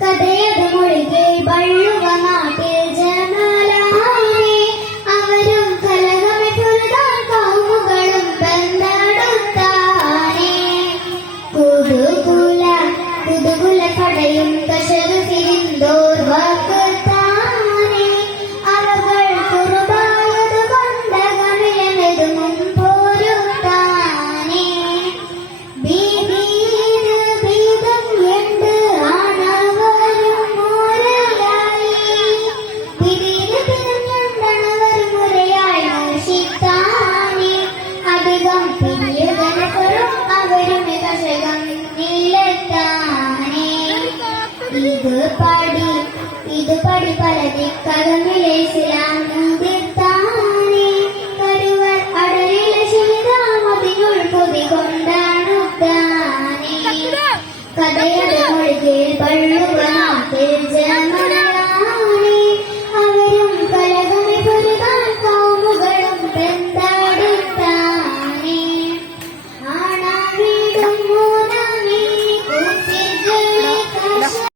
കഥയത് മൊഴികെ വള്ളുവ നാട്ടിൽ ജമാലാനെ അവരും കലകമെട്ടുതാൻ കൗമുകളും ബന്ധടുത്താനെ കുതുകുല കടയും കശരു സിരിന്തോർ വക്കുത്താനെ അവകൾ കുറുബായത് കൊണ്ട കമിഴമെതുമും പോരുത്താനെ ഭീതീത് ഭീതം എന്ത് ആണവരും മുരയായി തിരികെ തിരിഞ്ഞുണ്ടണവർ മുരയായി നശിത്താനെ അധികം പിരിയുകനപ്പുറം അവരും കർഷകം നിലത്താനെ ഇത് പടി പല ദിക്കകമിലെ ഇസ്ലാം